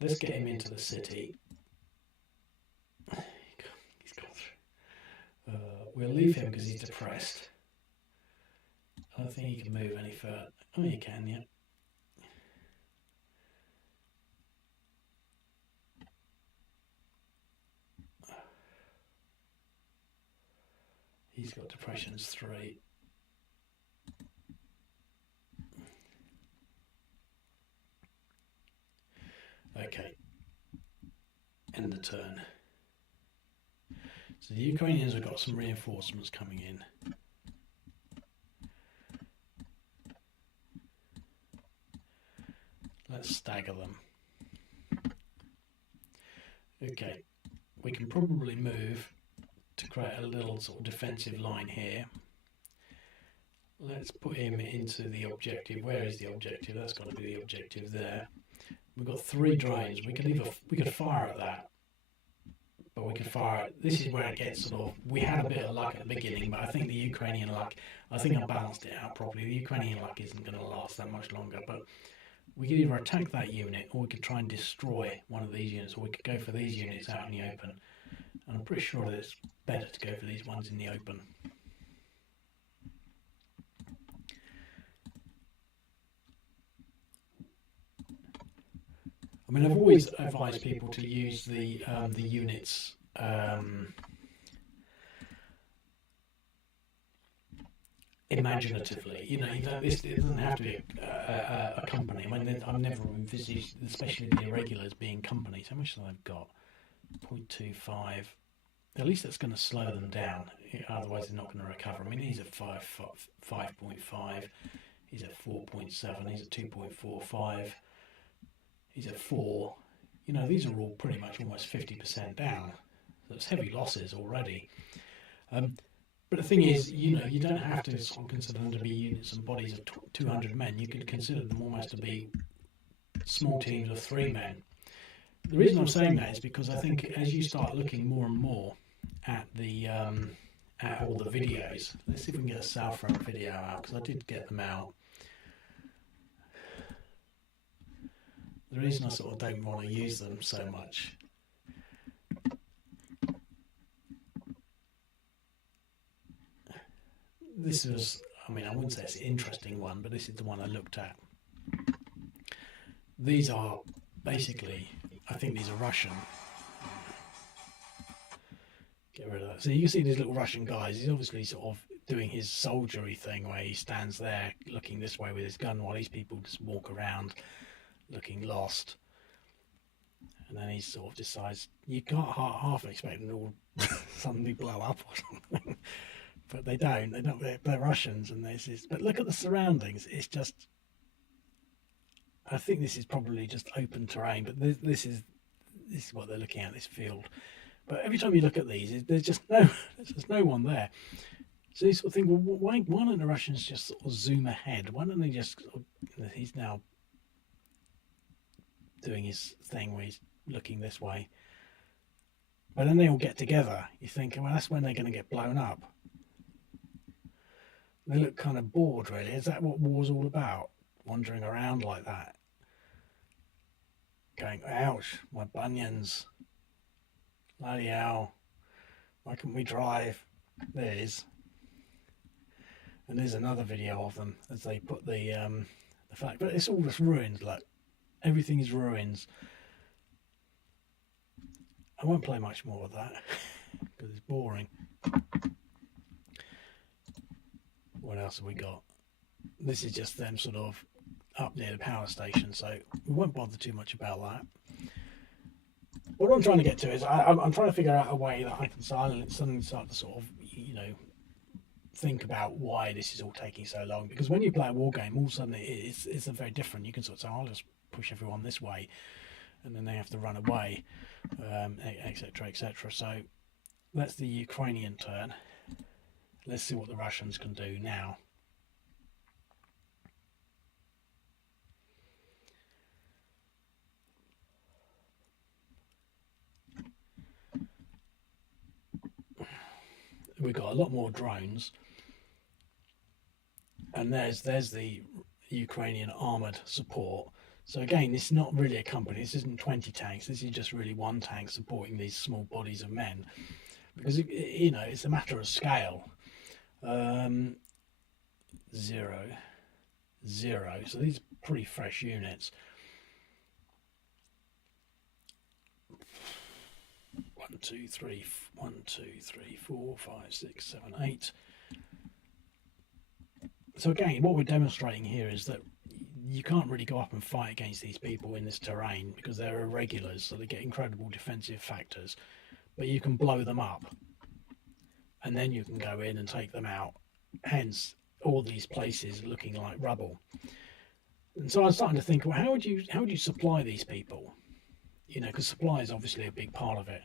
Let's get him into the city. He's gone through. We'll leave him because he's depressed. I don't think he can move any further. Oh, you can, yeah. He's got depressions 3. Okay. End the turn. So the Ukrainians have got some reinforcements coming in. Let's stagger them. Okay, we can probably move to create a little sort of defensive line here. Let's put him into the objective. Where is the objective? That's got to be the objective there. We've got 3 drones. We could fire at that, but we could fire. This is where it gets sort of. We had a bit of luck at the beginning, but I think the Ukrainian luck. I think I balanced it out properly. The Ukrainian luck isn't going to last that much longer, but we could either attack that unit, or we could try and destroy one of these units, or we could go for these units out in the open. And I'm pretty sure that it's better to go for these ones in the open. I mean, I've always advised people to use the units imaginatively. You know, it doesn't have to be a company. I mean, I've never envisaged, especially the irregulars, being companies. How much have I got? 0.25. At least that's going to slow them down. Otherwise, they're not going to recover. I mean, he's at 5.5. He's at 4.7. He's at 2.45. He's at 4. You know, these are all pretty much almost 50% down. So it's heavy losses already. But the thing is, you know, you don't have to sort of consider them to be units and bodies of 200 men. You could consider them almost to be small teams of 3 men. The reason I'm saying that is because I think as you start looking more and more at the at all the videos, let's see if we can get a South Front video out, because I did get them out. The reason I sort of don't want to use them so much. This was, I mean, I wouldn't say it's an interesting one, but this is the one I looked at. These are basically, I think these are Russian. Get rid of that. So you can see these little Russian guys. He's obviously sort of doing his soldiery thing where he stands there looking this way with his gun while these people just walk around looking lost. And then he sort of decides, you can't half expect them to all suddenly blow up or something. But they don't. They're Russians, and this is. But look at the surroundings. It's just. I think this is probably just open terrain, but this is what they're looking at, this field. But every time you look at these, there's just no one there. So you sort of think, well, why don't the Russians just sort of zoom ahead? Why don't they just? He's now doing his thing where he's looking this way. But then they all get together. You think, well, that's when they're going to get blown up. They look kind of bored, really. Is that what war's all about? Wandering around like that. Going, ouch, my bunions. Bloody hell. Why can't we drive? There it is. And there's another video of them as they put the fact. But it's all just ruins, look. Everything is ruins. I won't play much more of that because it's boring. What else have we got? This is just them sort of up near the power station, so we won't bother too much about that. What I'm trying to get to is I'm trying to figure out a way that I can suddenly start to sort of, you know, think about why this is all taking so long. Because when you play a war game, all of a sudden it's very different. You can sort of say, I'll just push everyone this way, and then they have to run away, etc., etc. So that's the Ukrainian turn. Let's see what the Russians can do now. We've got a lot more drones, and there's the Ukrainian armoured support. So again, this is not really a company. This isn't 20 tanks. This is just really one tank supporting these small bodies of men, because you know, it's a matter of scale. 0, 0. So these are pretty fresh units. 1, 2, 3, 1, 2, 3, 4, 5, 6, 7, 8. So again, what we're demonstrating here is that you can't really go up and fight against these people in this terrain because they're irregulars, so they get incredible defensive factors. But you can blow them up, and then you can go in and take them out. Hence, all these places looking like rubble. And so I was starting to think, well, how would you supply these people? you know, because supply is obviously a big part of it.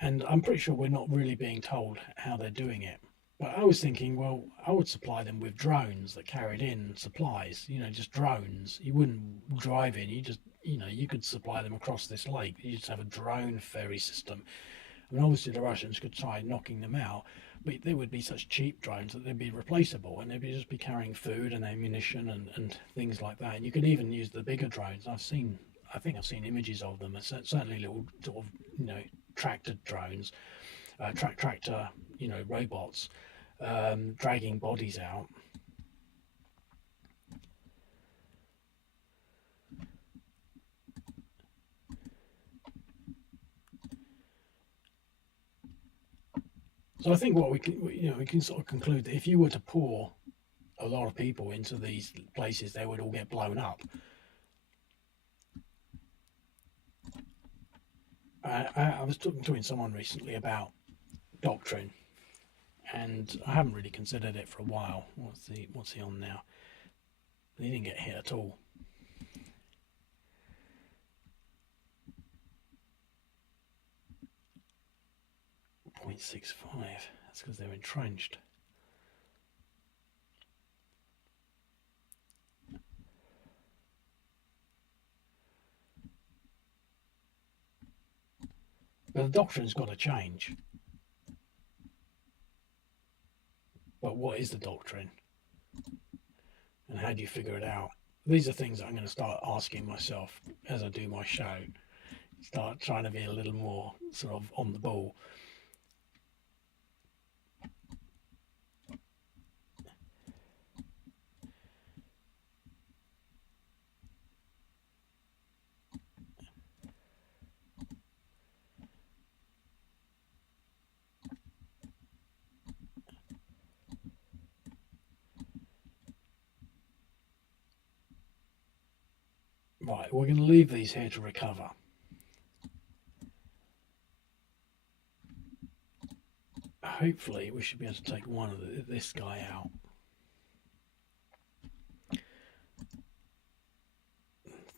And I'm pretty sure we're not really being told how they're doing it. But I was thinking, well, I would supply them with drones that carried in supplies, you know, just drones. You wouldn't drive in, you just, you know, you could supply them across this lake. You just have a drone ferry system. I mean, obviously the Russians could try knocking them out, but they would be such cheap drones that they'd be replaceable and they'd just be carrying food and ammunition and things like that. And you could even use the bigger drones. I think I've seen images of them. Certainly little sort of, you know, tractor drones, tractor, you know, robots, dragging bodies out. So I think what we can, you know, we can sort of conclude that if you were to pour a lot of people into these places, they would all get blown up. I was talking to someone recently about doctrine, and I haven't really considered it for a while. What's he on now? He didn't get hit at all. 0.65. That's because they're entrenched. But the doctrine's got to change. But what is the doctrine? And how do you figure it out? These are things that I'm going to start asking myself as I do my show. Start trying to be a little more sort of on the ball. Right, we're going to leave these here to recover. Hopefully we should be able to take one of this guy out.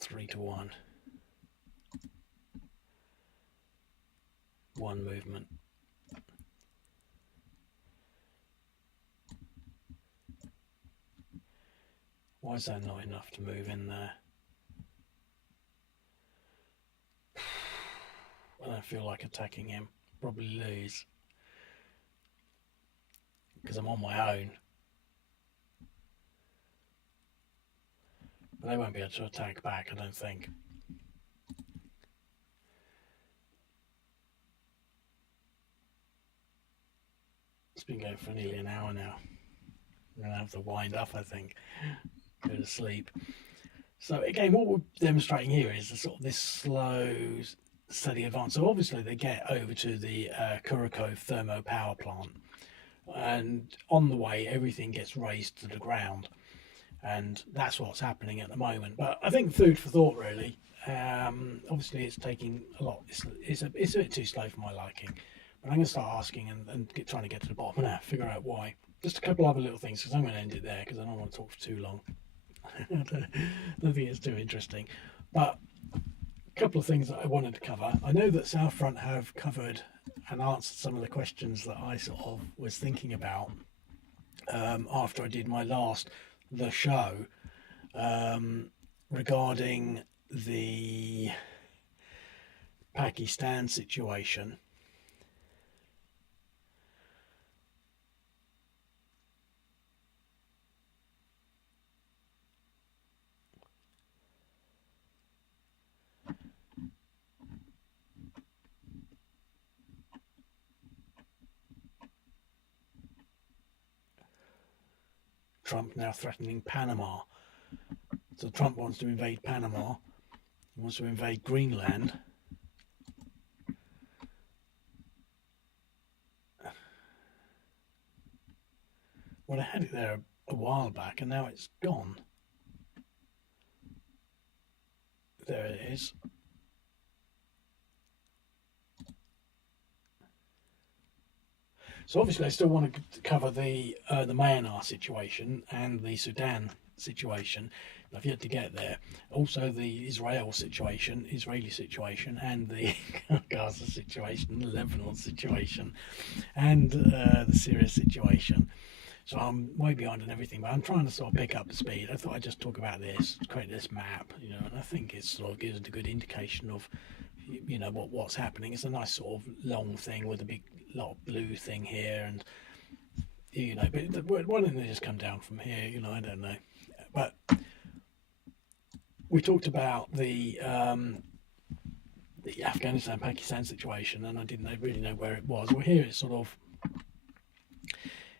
3-1. One movement. Why is that not enough to move in there? I don't feel like attacking him. Probably lose. Because I'm on my own. But they won't be able to attack back, I don't think. It's been going for nearly an hour now. I'm going to have to wind up, I think. Go to sleep. So again, what we're demonstrating here is sort of this slow, steady advance. So obviously they get over to the Kurakhovo thermo power plant. And on the way, everything gets raised to the ground. And that's what's happening at the moment. But I think food for thought, really. Obviously, it's taking a lot. It's a bit too slow for my liking. But I'm going to start asking and trying to get to the bottom and figure out why. Just a couple other little things, because I'm going to end it there, because I don't want to talk for too long. I don't think it's too interesting. But a couple of things that I wanted to cover. I know that South Front have covered and answered some of the questions that I sort of was thinking about after I did my last The Show regarding the Pakistan situation. Trump now threatening Panama. So Trump wants to invade Panama. He wants to invade Greenland. Well, I had it there a while back and now it's gone. There it is. So obviously I still want to cover the Myanmar situation and the Sudan situation. I've yet to get there. Also, the Israeli situation, and the Gaza situation, the Lebanon situation, and the Syria situation. So I'm way behind on everything, but I'm trying to sort of pick up the speed. I thought I'd just talk about this, create this map, and I think it sort of gives a good indication of, what's happening. It's a nice sort of long thing with a big lot of blue thing here, and but why didn't they just come down from here? I don't know. But we talked about the Afghanistan-Pakistan situation, and I didn't really know where it was. Well, here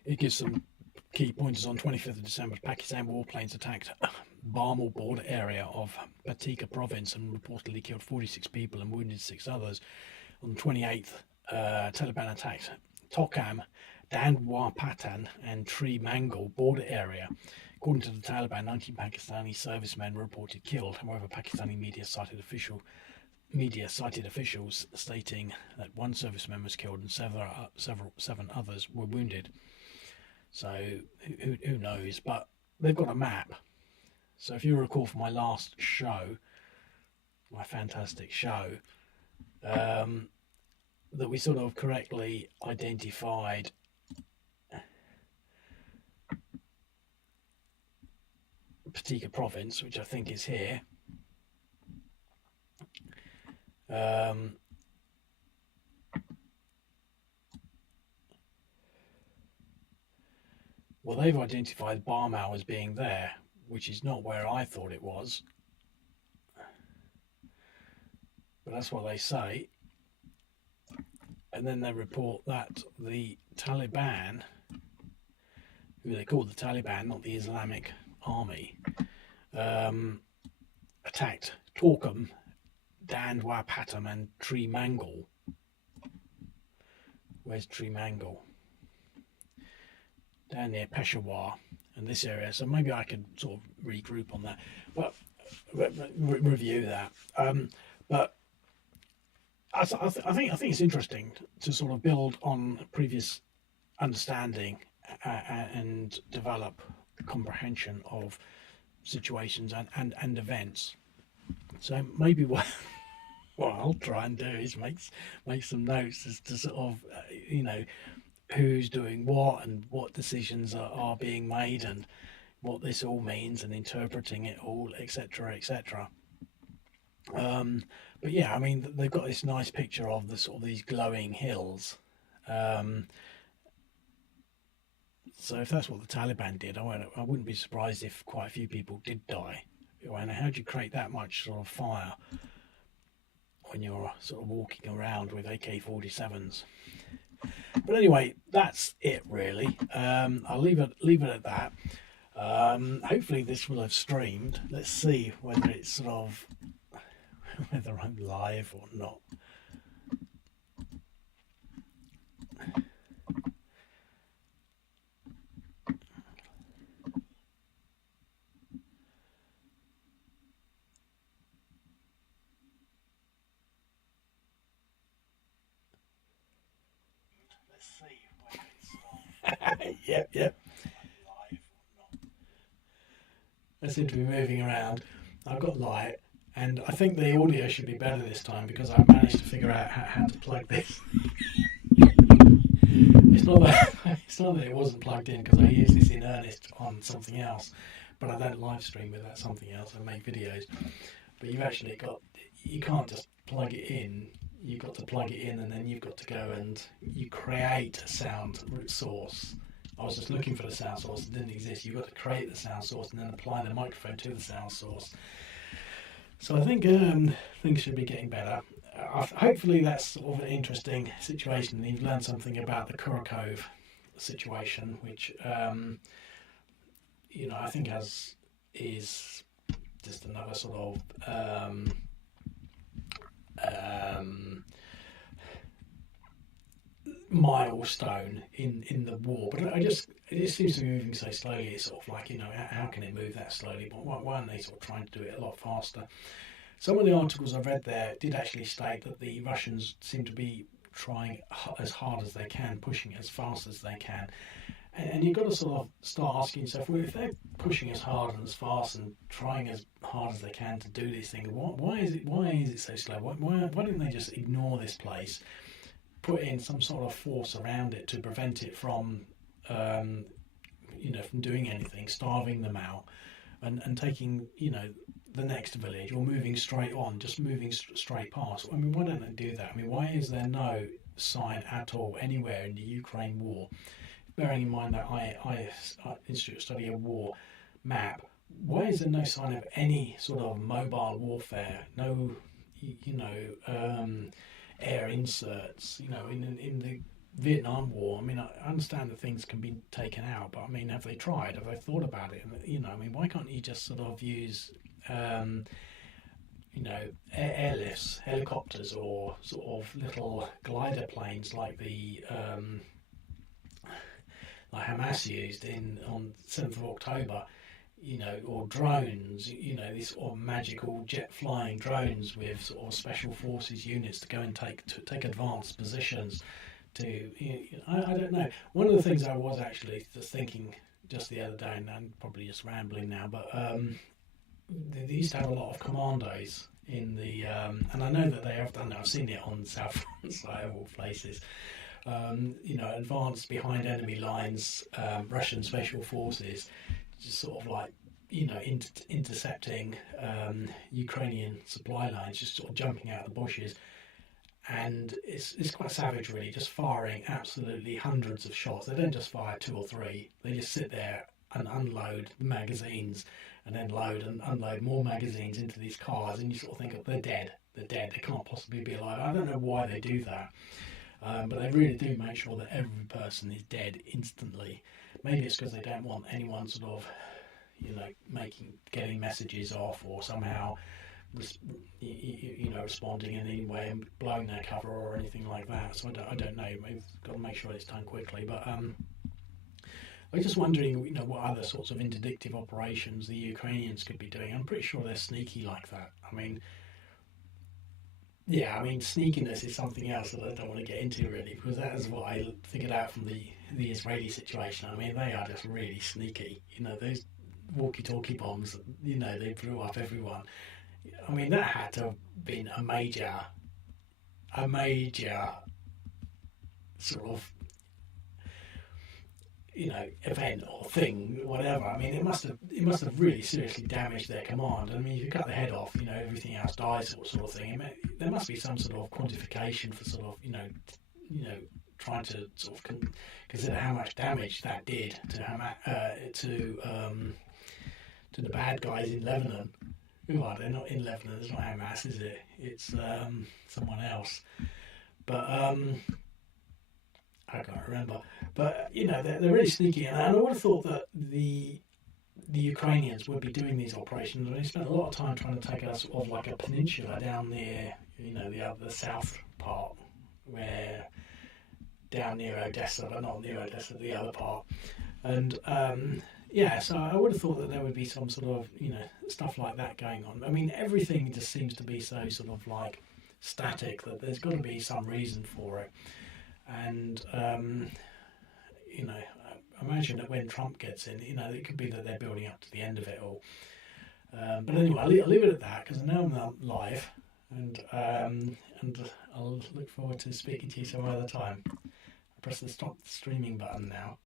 it gives some key pointers. On 25th of December, Pakistan warplanes attacked Barmal border area of Patika province and reportedly killed 46 people and wounded 6 others. On the 28th, Taliban attacked Tokam, Dandwapatan and Tree Mangal border area. According to the Taliban, 19 Pakistani servicemen were reported killed. However, Pakistani media cited officials stating that 1 serviceman was killed and 7 others were wounded. So who knows? But they've got a map. So if you recall from my last show, my fantastic show, that we sort of correctly identified Patika province, which I think is here. Well, they've identified Barmal as being there, which is not where I thought it was. But that's what they say. And then they report that the Taliban, who they call the Taliban, not the Islamic Army, attacked Torkham, Dandwapatam and Tree Mangal. Where's Tree Mangal? Down near Peshawar and this area. So maybe I could sort of regroup on that, but review that. But I think it's interesting to sort of build on previous understanding and develop comprehension of situations and events. So maybe what I'll try and do is make some notes as to sort of who's doing what and what decisions are being made and what this all means and interpreting it all, etc., etc. But yeah, I mean, they've got this nice picture of the sort of these glowing hills. So if that's what the Taliban did, I wouldn't be surprised if quite a few people did die. And how do you create that much sort of fire when you're sort of walking around with AK-47s? But anyway, that's it really. I'll leave it at that. Hopefully this will have streamed. Let's see whether it's sort of whether I'm live or not. Yep. I seem to be moving around. I've got light, and I think the audio should be better this time because I've managed to figure out how to plug this. It's not that it wasn't plugged in, because I use this in earnest on something else, but I don't live stream with that something else. I make videos, but you can't just plug it in. You've got to plug it in, and then you've got to go and you create a sound source. I was just looking for the sound source, it didn't exist. You've got to create the sound source and then apply the microphone to the sound source. So I think things should be getting better. Hopefully that's sort of an interesting situation. You've learned something about the Kurakhovo situation, which I think is just another sort of milestone in the war, but it just seems to be moving so slowly. It's sort of like, how can it move that slowly? But why aren't they sort of trying to do it a lot faster? Some of the articles I read there did actually state that the Russians seem to be trying as hard as they can, pushing as fast as they can, and you've got to sort of start asking yourself, well, if they're pushing as hard and as fast and trying as hard as they can to do this thing, why is it so slow? Why didn't they just ignore this place, put in some sort of force around it to prevent it from, from doing anything, starving them out, and taking, the next village, or moving straight on, just moving straight past? I mean, why don't they do that? I mean, why is there no sign at all anywhere in the Ukraine war? Bearing in mind that I Institute of Study of War map, why is there no sign of any sort of mobile warfare? No, air inserts. In the Vietnam War. I mean, I understand that things can be taken out, but I mean, have they tried? Have they thought about it? I mean, why can't you just sort of use airlifts, helicopters, or sort of little glider planes like the like Hamas used on 7th of October, or drones, these sort of magical jet flying drones with sort of special forces units to go and take advanced positions. I don't know. One of the things I was actually just thinking just the other day, and I'm probably just rambling now, but they used to have a lot of commandos in the, and I know that they have done that. I've seen it on the South Front side of all places. Advanced behind enemy lines, Russian special forces, just sort of like, intercepting Ukrainian supply lines, just sort of jumping out of the bushes. And it's quite savage, really, just firing absolutely hundreds of shots. They don't just fire 2 or 3, they just sit there and unload the magazines, and then load and unload more magazines into these cars, and you sort of think, oh, they're dead, they can't possibly be alive. I don't know why they do that. But they really do make sure that every person is dead instantly. Maybe it's because they don't want anyone sort of, getting messages off, or somehow, responding in any way and blowing their cover or anything like that. So I don't know. We've got to make sure it's done quickly. But I'm just wondering, what other sorts of interdictive operations the Ukrainians could be doing. I'm pretty sure they're sneaky like that. Sneakiness is something else that I don't want to get into, really, because that is what I figured out from the Israeli situation. I mean, they are just really sneaky. Those walkie-talkie bombs, they blew up everyone. I mean, that had to have been a major sort of, event or thing, whatever. I mean, it must have really seriously damaged their command. I mean, if you cut the head off, everything else dies, sort of thing. There must be some sort of quantification for sort of, trying to sort of consider how much damage that did to the bad guys in Lebanon. Well, they're not in Lebanon. It's not Hamas, is it? It's someone else. But I can't remember. But they're really sneaky, and I would have thought that the Ukrainians would be doing these operations. And they spent a lot of time trying to take us sort of like a peninsula down near, the south part, where down near Odessa, but not near Odessa, the other part. And so I would have thought that there would be some sort of, stuff like that going on. I mean, everything just seems to be so sort of like static that there's got to be some reason for it. And, I imagine that when Trump gets in, it could be that they're building up to the end of it all. But anyway, I'll leave it at that, because now I'm live, and I'll look forward to speaking to you some other time. I press the stop streaming button now.